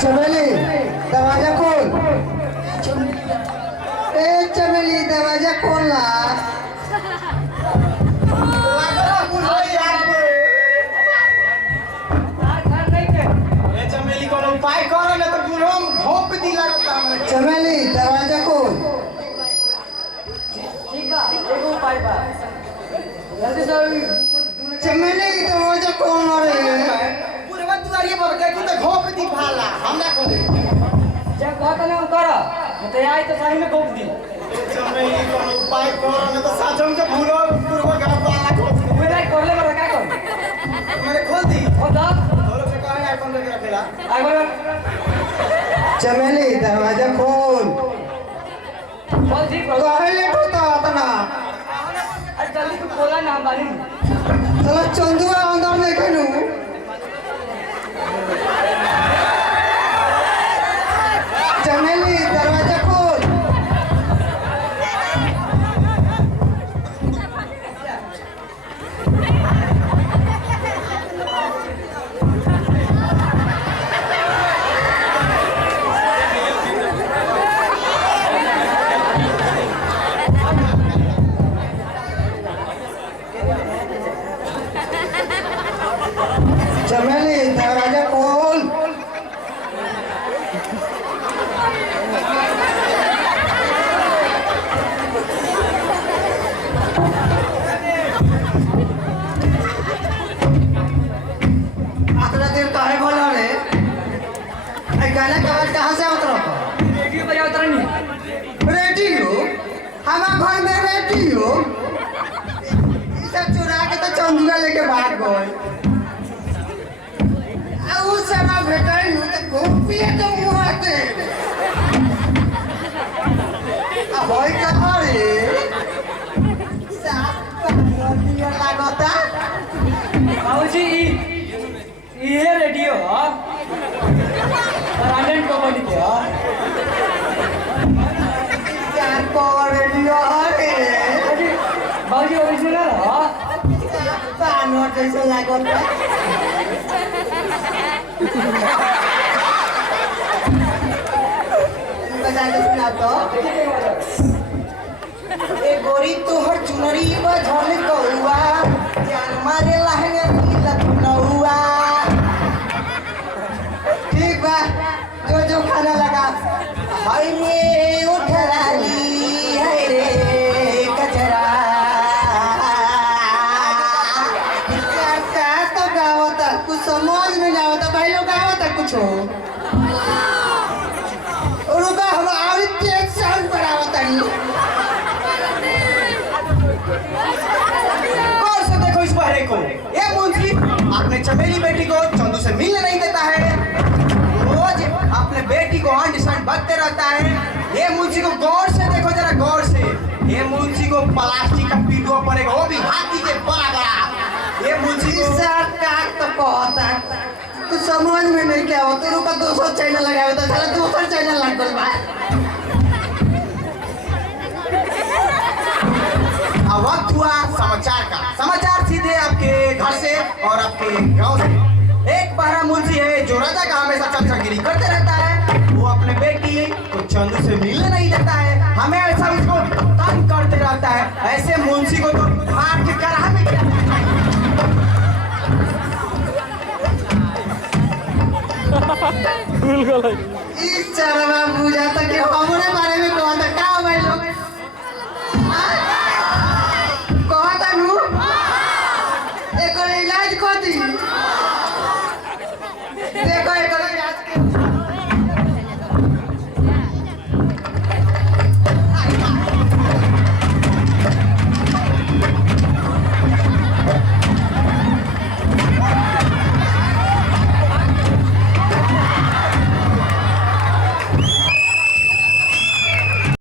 चमेली दरवाजा खोल। ए चमेली दरवाजा खोलना। उपाय करो ना तो बुढ़ो भोंप दी लगता है। चमेली दरवाजा खोल। ठीक बा एगो उपाय बा जल्दी से चमेली दरवाजा खोलना रे। पूरे बात दुआरिये पर के तू तो भोंप दी भाला हमरा को दे। जब कहता ना कर तो आई तो सही में गोप दी चमेली को उपाय करो ना तो साजम के बुढ़ो पूर्व गांव वाला को मेरा करले बड़ा का कर मैंने खोल दी ओ दा बोलो से कहां आईफोन लेके रखेला आई बोल चमेली दरवाजा खोल। बोल ठीक हो काहे लेट होता अपना? अरे जल्दी तू बोला ना हम बानी चलो चंदुआ अंदर देखे नू। चमेली दरवाजा खोल। चमेली दरवाजा खोल। इतना देर काहे बोला रे? ए गाना के आवाज कहाँ से आवत रहा? रेडियो बजा उतरनी रेडियो? हमारे घर में रेडियो? इसे चुरा के तो चंदुआ लेके भाग गए। उस समय भेटाई हूँ तो घूमिए तो मुँह से। अब होई कहाँ रे? साफ पानी लागता। बाबूजी ये रेडियो हां ब्रांडेड कंपनी के हां चार को रेडियो रे। बाबूजी ओरिजिनल हां पानो जैसे लागता। बजा के सुना तो। ए गोरी तोहर चुनरी बझल कौआ जान मारे लहंगे नीला नौआ। ठीक बा जो जो खाना लगा। हाय में उठलाली है रे कचरा। का तो गावता कुछ समझ में ना आवता। भाई लोग गावता कुछ हो रुका हम और तेज साउंड बढ़ावता नहीं। गौर से देखो इस बहरे को। ये मुंशी अपने चमेली बेटी को चंदू से मिलने नहीं देता है। रोज अपने बेटी को अंड संड बकते रहता है। ये मुंशी को गौर से देखो जरा गौर से। ये मुंशी को प्लास्टिक का पीलुआ पड़ेगा वो भी हाथी के बड़ा बड़ा। ये मुंशी को सरकार तो कहता तो समझ में नहीं क्या होता। रुका दूसरा चैनल लगाया तो चला दूसरा चैनल लग गल बा। अब वक्त हुआ समाचार का। समाचार सीधे आपके घर से और आपके गांव से। एक बहरा मुंशी है जो राजा का हमेशा चमचागिरी करते रहता है। वो अपने बेटी को चंदू से मिलने नहीं देता है। हमेशा उसको तंग करते रहता है। ऐसे मुंशी को तो मार के करा में इस चरवा बुझाता कि हमारे बारे में